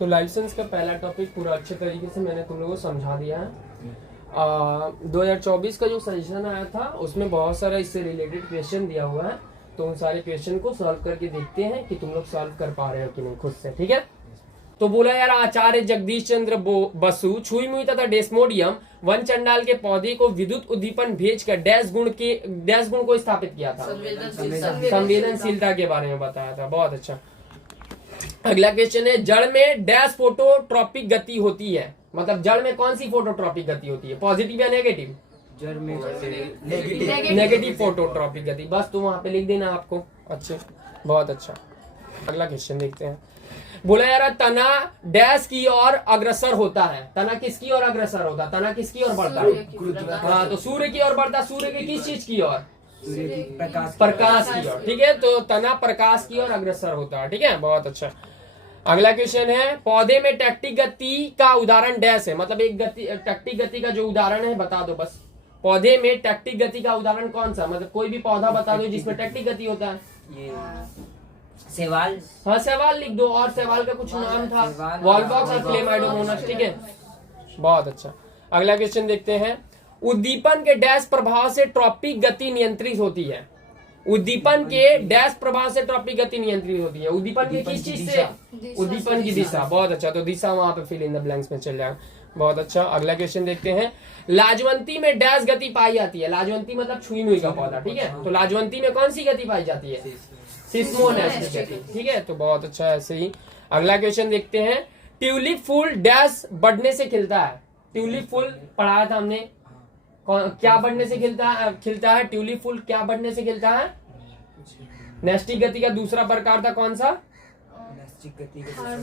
तो लाइसेंस का पहला टॉपिक पूरा अच्छे तरीके से मैंने तुम लोगों को समझा दिया है। 2024 का जो सजेशन आया था उसमें बहुत सारा इससे रिलेटेड क्वेश्चन दिया हुआ है, तो उन सारे क्वेश्चन को सॉल्व करके देखते हैं कि तुम लोग सॉल्व कर पा रहे हो कि नहीं खुद से। ठीक है, तो बोला यार आचार्य जगदीश चंद्र बसु छुई मुई तथा डेस्मोडियम वन चंडाल के पौधे को विद्युत उद्दीपन भेजकर डैश गुण को स्थापित किया था, संवेदनशीलता के बारे में बताया था। बहुत अच्छा। अगला क्वेश्चन है जड़ में डैश फोटोट्रॉपिक गति होती है, मतलब जड़ में कौन सी फोटोट्रॉपिक गति होती है, पॉजिटिव या नेगेटिव? जड़ में नेगेटिव फोटोट्रॉपिक गति, बस तो वहां पे लिख देना आपको। अच्छे, बहुत अच्छा। अगला क्वेश्चन देखते हैं। बोला यार तना डैश की ओर अग्रसर होता है, तना किसकी ओर अग्रसर होता है, तना किसकी ओर बढ़ता है? हाँ, तो सूर्य की ओर बढ़ता। सूर्य की किस चीज की ओर? प्रकाश की ओर। ठीक है, तो तना प्रकाश की ओर अग्रसर होता है। ठीक है, बहुत अच्छा। अगला क्वेश्चन है पौधे में टैक्टिक गति का उदाहरण डैश है, मतलब एक गति टैक्टिक गति का जो उदाहरण है बता दो बस। पौधे में टैक्टिक गति का उदाहरण कौन सा, मतलब कोई भी पौधा बता दो जिसमें टैक्टिक गति होता है। ये सेवाल। हाँ, सेवाल लिख दो, और सेवाल का कुछ नाम था, वॉलबॉक्स और क्लेमाइडोमोनास। ठीक है, बहुत अच्छा। अगला क्वेश्चन देखते हैं। उद्दीपन के डैश प्रभाव से ट्रॉपिक गति नियंत्रित होती है। उद्दीपन के डैश प्रभाव से ट्रॉपिक गति नियंत्रित होती है। उद्दीपन की किस चीज से? उद्दीपन की दिशा। बहुत अच्छा, तो दिशा वहां पे फिल इन द ब्लैंक्स में चल जाएगा। बहुत अच्छा। अगला क्वेश्चन देखते हैं। लाजवंती में डैश गति पाई जाती है। लाजवंती मतलब छुई मुई का पौधा। ठीक है, तो लाजवंती में कौन सी गति पाई जाती है? सिस्मोनेस्टिक गति। ठीक है, तो बहुत अच्छा। ऐसे ही अगला क्वेश्चन देखते हैं। ट्यूलिप फूल डैश बढ़ने से खिलता है। ट्यूलिप फूल पढ़ाया था हमने, क्या बढ़ने से खिलता है? ट्यूलिप फूल क्या बढ़ने से खिलता है? नेस्टिक गति का दूसरा प्रकार था कौन सा?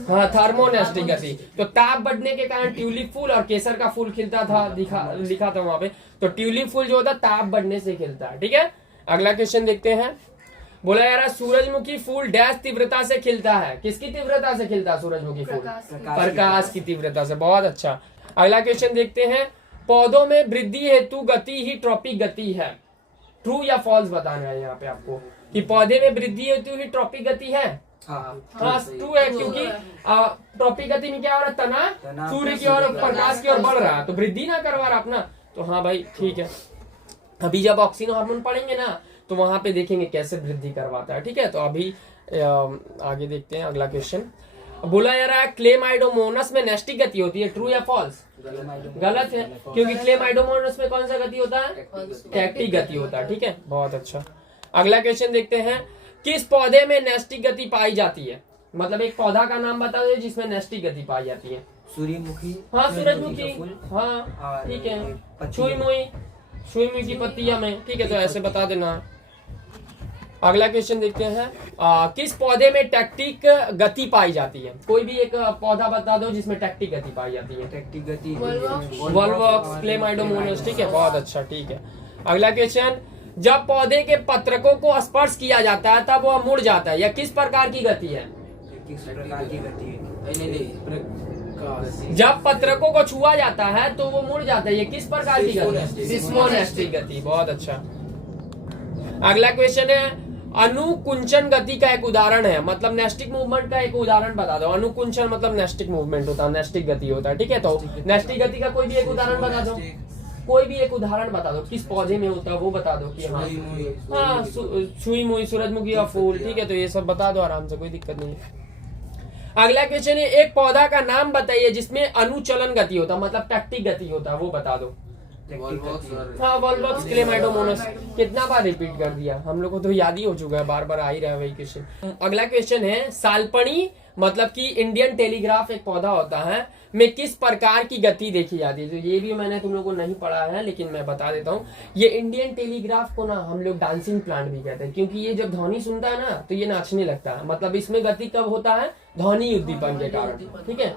हाँ, थर्मोनेस्टिक गति। तो ताप बढ़ने के कारण ट्यूलिप फूल और केसर का फूल खिलता था, लिखा था वहां पे। तो ट्यूलिप फूल जो होता है ताप बढ़ने से खिलता है। ठीक है, अगला क्वेश्चन देखते हैं। बोला यार सूरजमुखी फूल डैश तीव्रता से खिलता है। किसकी तीव्रता से खिलता है सूरजमुखी फूल? प्रकाश की तीव्रता से। बहुत अच्छा। अगला क्वेश्चन देखते हैं। पौधों में वृद्धि हेतु गति ही ट्रॉपिक गति है। ट्रू या फॉल्स बताना है यहाँ पे आपको कि पौधे में वृद्धि हेतु ही ट्रॉपिक गति है। हाँ, ट्रू है, क्योंकि ट्रॉपिक गति में क्या हो रहा है? तना सूर्य की ओर प्रकाश की ओर बढ़ रहा है, तो वृद्धि ना करवा रहा अपना। तो हाँ भाई ठीक है। अभी जब ऑक्सीजन हार्मोन पढ़ेंगे ना तो वहां पे देखेंगे कैसे वृद्धि करवाता है। ठीक है, तो अभी आगे देखते हैं अगला क्वेश्चन। बोला यार क्लेमाइडोमोनस में नेस्टिक गति होती है। ट्रू या फॉल्स? गलत है, क्योंकि क्लेमाइडोमोनस में कौन सा गति होता है? टैक्टिक गति होता है। ठीक है, बहुत अच्छा। अगला क्वेश्चन देखते हैं। किस पौधे में नेस्टिक गति पाई जाती है, मतलब एक पौधा का नाम बता दो जिसमें नेस्टिक गति पाई जाती है। सूर्यमुखी। हाँ, सूरजमुखी। हाँ ठीक है, छुई मुई की पत्तियां में। ठीक है, तो ऐसे बता देना। अगला क्वेश्चन देखते हैं। किस पौधे में टैक्टिक गति पाई जाती है? कोई भी एक पौधा बता दो जिसमें टैक्टिक गति पाई जाती है। टैक्टिक गति वॉलवॉक्स, क्लेमाइडोमोनास। ठीक है, बहुत अच्छा। ठीक है, अगला क्वेश्चन। जब पौधे के पत्रकों को स्पर्श किया जाता है तब वह मुड़ जाता है, यह किस प्रकार की गति है? किस प्रकार की गति है? जब पत्रकों को छुआ जाता है तो वो मुड़ जाता है, ये किस प्रकार की गति है? सिस्मोनेस्टिक गति। बहुत अच्छा। अगला क्वेश्चन है। अनुकुंचन गति का एक उदाहरण है, मतलब नेस्टिक मूवमेंट का एक उदाहरण बता दो। अनुकुंचन मतलब नेस्टिक मूवमेंट होता है, नेस्टिक गति होता है। ठीक है, तो नेस्टिक गति का कोई भी एक उदाहरण बता दो। कोई भी एक उदाहरण बता दो, किस पौधे में होता है वो बता दो कि हाँ छुई मुई, सूरजमुखी का फूल। ठीक है, तो ये सब बता दो आराम से, कोई दिक्कत नहीं है। अगला क्वेश्चन है। एक पौधा का नाम बताइए जिसमें अनुचलन गति होता है, मतलब टैक्टिक गति होता है, वो बता दो। हाँ, वॉलबॉक्स, क्लेमाइडोमोनास। कितना बार रिपीट कर दिया, हम लोग को तो याद ही हो चुका है, बार बार आ ही रहा है वही क्वेश्चन। अगला क्वेश्चन है। सालपणी मतलब कि इंडियन टेलीग्राफ एक पौधा होता है, में किस प्रकार की गति देखी जाती है? तो ये भी मैंने तुम लोगों को नहीं पढ़ा है, लेकिन मैं बता देता हूँ। ये इंडियन टेलीग्राफ को ना हम लोग डांसिंग प्लांट भी कहते हैं, क्योंकि ये जब ध्वनि सुनता है ना तो ये नाचने लगता है। मतलब इसमें गति कब होता है? ध्वनि उद्दीपन के कारण। ठीक है,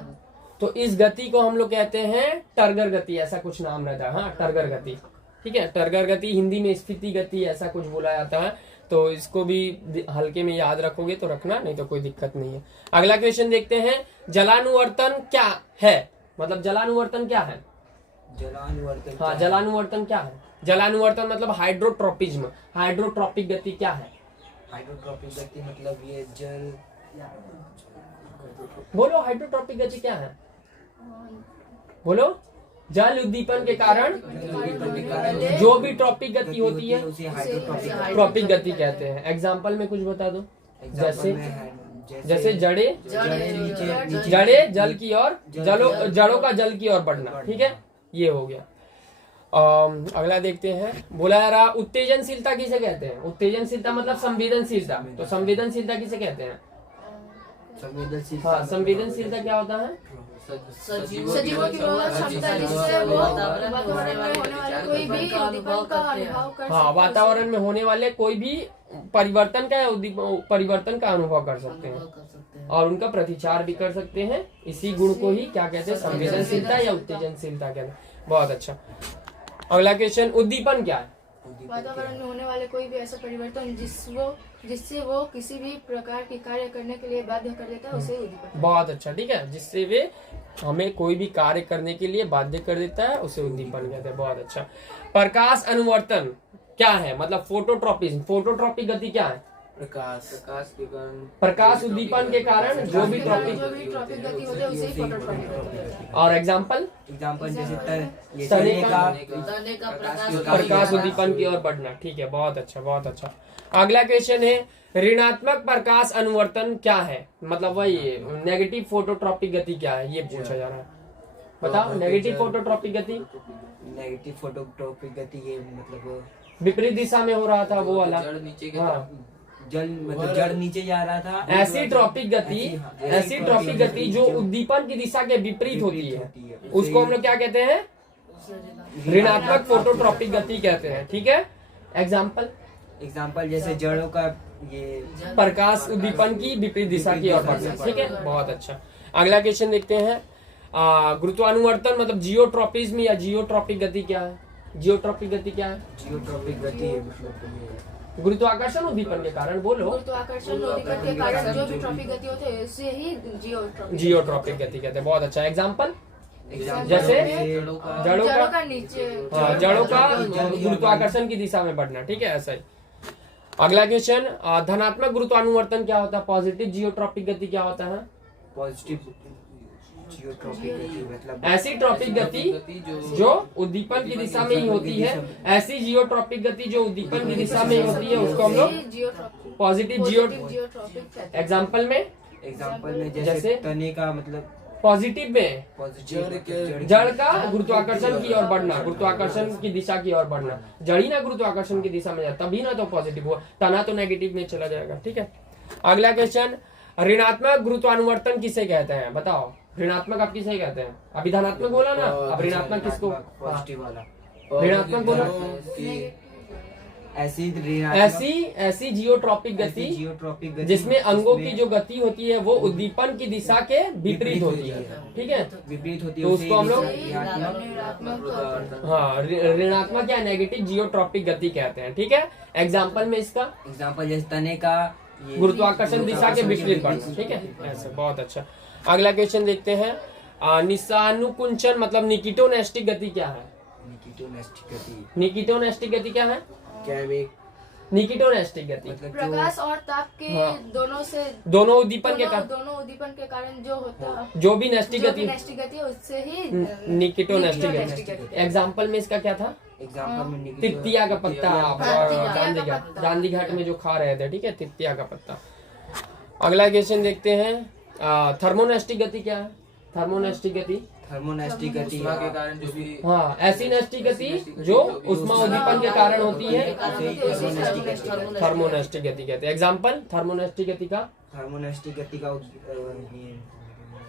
तो इस गति को हम लोग कहते हैं टर्गर गति, ऐसा कुछ नाम रहता है। हाँ, टर्गर गति। ठीक है, टर्गर गति हिंदी में स्फीति गति ऐसा कुछ बोला जाता है, तो इसको भी हल्के में याद रखोगे तो रखना, नहीं तो कोई दिक्कत नहीं है। अगला क्वेश्चन देखते हैं। जलानुवर्तन क्या है, मतलब जलानुवर्तन क्या है? हाँ, जलानुवर्तन क्या है? जलानुवर्तन मतलब हाइड्रोट्रोपिज्म। हाइड्रोट्रोपिक गति क्या है? हाइड्रोट्रोपिक गति मतलब ये जल बोलो हाइड्रोट्रॉपिक गति क्या है? बोलो। जल उद्दीपन के कारण जो भी ट्रॉपिक गति होती है उसे हाइड्रोट्रॉपिक ट्रॉपिक गति कहते हैं। एग्जाम्पल में कुछ बता दो। जैसे जैसे जड़े जल की ओर, जड़ों का जल की ओर बढ़ना। ठीक है, ये हो गया। अगला देखते हैं। बोला जा रहा उत्तेजनशीलता किसे कहते हैं? उत्तेजनशीलता मतलब संवेदनशीलता। तो संवेदनशीलता किसे कहते हैं? हाँ, संवेदनशीलता क्या होता है? सजीवों की वो क्षमता जिससे वो वातावरण में होने वाले कोई भी उद्दीपन का अनुभव कर सकते हैं। हाँ, वातावरण में होने वाले कोई भी परिवर्तन का अनुभव कर सकते हैं और उनका प्रतिचार भी कर सकते हैं। इसी गुण को ही क्या कहते हैं? संवेदनशीलता या उत्तेजनशीलता कहते हैं। बहुत अच्छा। अगला क्वेश्चन, उद्दीपन क्या है? वातावरण में होने वाले कोई भी ऐसा परिवर्तन जिससे वो किसी भी प्रकार के कार्य करने के लिए बाध्य कर देता है, उसे उद्दीपन। बहुत अच्छा, ठीक है। जिससे वे हमें कोई भी कार्य करने के लिए बाध्य कर देता है, उसे उद्दीपन कहते हैं। बहुत अच्छा। प्रकाश अनुवर्तन क्या है? मतलब फोटोट्रॉपिज्म। फोटोट्रॉपिक गति क्या है? प्रकाश उद्दीपन के कारण जो भी ट्रॉपिक गति होती है उसे ही फोटोट्रॉपिक कहते हैं। और एग्जाम्पल जैसे तने का प्रकाश उद्दीपन की ओर बढ़ना। ठीक है, बहुत अच्छा, बहुत अच्छा। अगला क्वेश्चन है, ऋणात्मक प्रकाश अनुवर्तन क्या है? मतलब वही नेगेटिव फोटोट्रॉपिक गति क्या है, ये पूछा जा रहा है। बताओ। नेगेटिव फोटोट्रॉपिक गति, नेगेटिव फोटोट्रॉपिक गति ये मतलब विपरीत दिशा में हो रहा था वो वाला। हाँ, जड़ नीचे जा रहा था। ऐसी ट्रॉपिक गति जो उद्दीपन की दिशा के विपरीत होती है, उसको हम लोग क्या कहते हैं? ऋणात्मक फोटोट्रॉपिक गति कहते हैं। ठीक है। एग्जाम्पल जैसे जड़ों का ये प्रकाश उद्दीपन की विपरीत दिशा की ओर बढ़ना। ठीक है, बहुत अच्छा। अगला क्वेश्चन देखते हैं। गुरुत्वानुवर्तन मतलब जियोट्रॉपिज्म या जियोट्रॉपिक गति क्या है? जियोट्रॉपिक गति क्या है? जियोट्रॉपिक गति मतलब गुरुत्वाकर्षण उद्दीपन के कारण। बोलो। गुरुत्वाकर्षण उद्दीपन के कारण जो भी ट्रॉपिक गति होती है उसे ही जियोट्रॉपिक गति कहते हैं। बहुत अच्छा। एग्जाम्पल जैसे जड़ों का नीचे, हाँ, जड़ों का गुरुत्वाकर्षण की दिशा में बढ़ना। ठीक है, ऐसा ही। अगला क्वेश्चन, धनात्मक गुरुत्वानुवर्तन क्या होता है? पॉजिटिव जियोट्रॉपिक गति क्या होता है? पॉजिटिव जियोट्रॉपिक गति मतलब ऐसी ट्रॉपिक गति जो उद्दीपन की दिशा में ही होती है। ऐसी जियोट्रॉपिक गति जो उद्दीपन की दिशा में ही होती है, उसको हम लोग पॉजिटिव जियोट्रॉपिक कहते हैं। एग्जाम्पल में जैसे तने का मतलब पॉजिटिव में जड़ का गुरुत्वाकर्षण की ओर बढ़ना, गुरुत्वाकर्षण की दिशा की ओर बढ़ना। जड़ी ना गुरुत्वाकर्षण की दिशा में जाए तभी ना तो पॉजिटिव हुआ, तना तो नेगेटिव में चला जाएगा। ठीक है। अगला क्वेश्चन, ऋणात्मक गुरुत्वानुवर्तन किसे कहते हैं? बताओ। ऋणात्मक आप किसे कहते हैं? अभी धनात्मक बोला ना, अब ऋणात्मक किसको? पॉजिटिव वाला ऋणात्मक बोला। ऐसी जियोट्रॉपिक गति जिसमें अंगों की जो गति होती है वो उद्दीपन की दिशा के विपरीत होती है। ठीक है, विपरीत होती है, तो उसको हम लोग हाँ ऋणात्मक या नेगेटिव जियोट्रॉपिक गति कहते हैं। ठीक है। एग्जाम्पल में इसका जैसे तने का गुरुत्वाकर्षण दिशा के विपरीत बढ़ना। ठीक है, ऐसे। बहुत अच्छा। अगला क्वेश्चन देखते हैं। निशानुकुंचन मतलब निकिटोनेस्टिक गति क्या है? निकिटोनेस्टिक गति क्या है? निकिटोनेस्टिक गति प्रकाश और ताप के दोनों उद्दीपन के कारण जो होता है, जो भी नैस्टिक गति है उससे ही निकिटोनेस्टिक गति। एग्जाम्पल में इसका क्या था? तित्तिया का पत्ता, गांधी घाट में जो खा रहे थे। ठीक है, तित्तिया का पत्ता। अगला क्वेश्चन देखते हैं। थर्मोनेस्टिक गति क्या है? थर्मोनेस्टिक गति के कारण जो भी हाँ ऐसी नेस्टिक गति जो उष्मा उद्दीपन के कारण होती है, थर्मोनेस्टिक गति कहते हैं। एग्जाम्पल थर्मोनेस्टिक गति का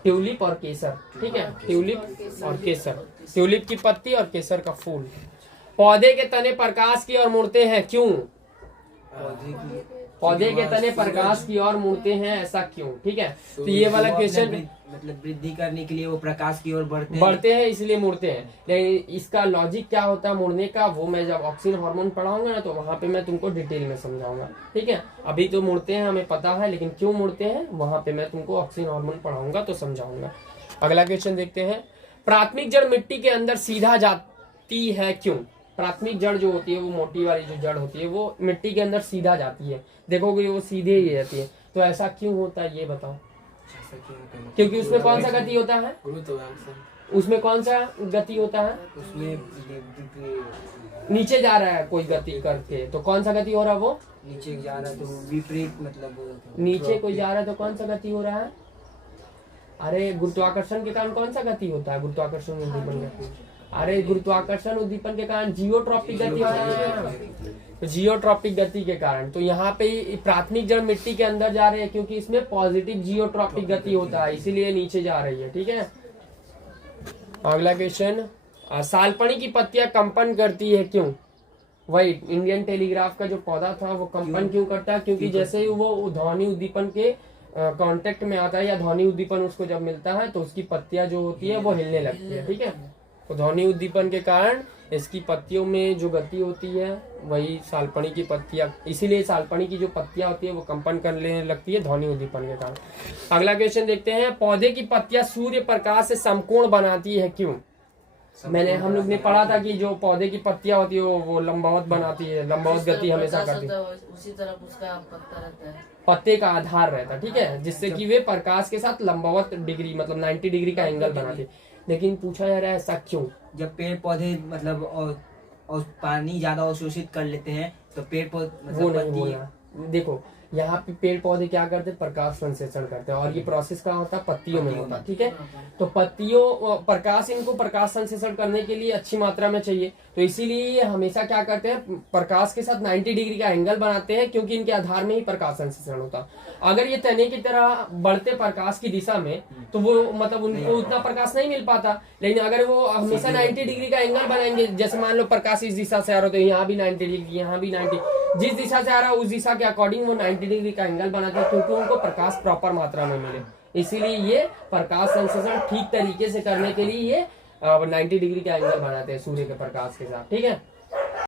ट्यूलिप और केसर। ठीक है, ट्यूलिप और केसर, ट्यूलिप की पत्ती और केसर का फूल। पौधे के तने प्रकाश की ओर मुड़ते हैं, क्यों? पौधे के तने प्रकाश की ओर मुड़ते हैं, ऐसा क्यों? ठीक है, तो ये वाला क्वेश्चन मतलब वृद्धि करने के लिए वो प्रकाश की ओर बढ़ते हैं इसलिए मुड़ते हैं। लेकिन इसका लॉजिक क्या होता है मुड़ने का, वो मैं जब ऑक्सीजन हार्मोन पढ़ाऊंगा ना तो वहाँ पे मैं तुमको डिटेल में समझाऊंगा। ठीक है, अभी तो मुड़ते हैं हमें पता है, लेकिन क्यों मुड़ते हैं वहाँ पे मैं तुमको ऑक्सीजन हार्मोन पढ़ाऊंगा तो समझाऊंगा। अगला क्वेश्चन देखते हैं। प्राथमिक जड़ मिट्टी के अंदर सीधा जाती है, क्यों? प्राथमिक जड़ जो होती है वो मोटी वाली जो जड़ होती है वो मिट्टी के अंदर सीधा जाती है, देखोगे वो सीधे ही रहती है, तो ऐसा क्यों होता है ये बताओ। ऐसा क्यों होता है? क्योंकि उसमें कौन सा गति होता है? उसमें कौन सा गति होता है? उसमें नीचे जा रहा है कोई गति करके, तो कौन सा गति हो रहा है वो? नीचे जा रहा है तो विपरीत मतलब नीचे कोई जा रहा है तो कौन सा गति हो रहा है? अरे गुरुत्वाकर्षण के कारण कौन सा गति होता है? गुरुत्वाकर्षण उद्दीपन गति। अरे गुरुत्वाकर्षण उद्दीपन के कारण जियोट्रॉपिक गति होता है। तो जियोट्रॉपिक गति के कारण तो यहाँ पे प्राथमिक जड़ मिट्टी के अंदर जा रहे हैं क्योंकि इसमें पॉजिटिव जियोट्रॉपिक गति होता है, इसीलिए नीचे जा रही है। ठीक है, अगला क्वेश्चन, सालपनी की पत्तियां कंपन करती है क्यों? वही इंडियन टेलीग्राफ का जो पौधा था वो कंपन क्यों करता है? क्योंकि जैसे ही वो ध्वनि उद्दीपन के कांटेक्ट में आता है या ध्वनि उद्दीपन उसको जब मिलता है तो उसकी पत्तियां जो होती है वो हिलने लगती है। ठीक है, तो ध्वनि उद्दीपन के कारण इसकी पत्तियों में जो गति होती है वही सालपनी की पत्तियां, इसीलिए सालपनी की जो पत्तियां होती है वो कंपन करने लगती है ध्वनि उद्दीपन के कारण। अगला क्वेश्चन देखते हैं, पौधे की पत्तियां सूर्य प्रकाश से समकोण बनाती है क्यों? हम लोग ने पढ़ा था कि जो पौधे की पत्तियां होती है वो लंबवत बनाती है, लंबवत गति हमेशा करती है, उसी तरफ उसका पत्ता रहता है, पत्ते का आधार रहता है। ठीक है, जिससे कि वे प्रकाश के साथ लंबवत डिग्री मतलब 90 डिग्री का एंगल बनाते हैं। लेकिन पूछा जा रहा है ऐसा क्यों? जब पेड़ पौधे मतलब और पानी ज्यादा अवशोषित कर लेते हैं तो पेड़ पौधे वो मतलब नहीं बोलना। देखो यहाँ पे पेड़ पौधे क्या करते हैं? प्रकाश संश्लेषण करते हैं, और ये प्रोसेस कहाँ होता है? पत्तियों में होता है। ठीक है, तो पत्तियों प्रकाश, इनको प्रकाश संश्लेषण करने के लिए अच्छी मात्रा में चाहिए, तो इसीलिए ये हमेशा क्या करते हैं? प्रकाश के साथ 90 डिग्री का एंगल बनाते हैं, क्योंकि इनके आधार में ही प्रकाश संश्लेषण होता है। अगर ये तने की तरह बढ़ते प्रकाश की दिशा में तो वो मतलब उनको उतना प्रकाश नहीं मिल पाता। लेकिन अगर वो हमेशा 90 डिग्री का एंगल बनाएंगे, जैसे मान लो प्रकाश इस दिशा से आ रहा है तो यहाँ भी 90 डिग्री, यहाँ भी 90, जिस दिशा से आ रहा है उस दिशा के अकॉर्डिंग वो 90 डिग्री का एंगल बनाते हैं, क्योंकि उनको प्रकाश प्रॉपर मात्रा में मिले। इसीलिए ये प्रकाश संश्लेषण ठीक तरीके से करने के लिए ये 90 डिग्री का एंगल बनाते हैं सूर्य के प्रकाश के साथ। ठीक है,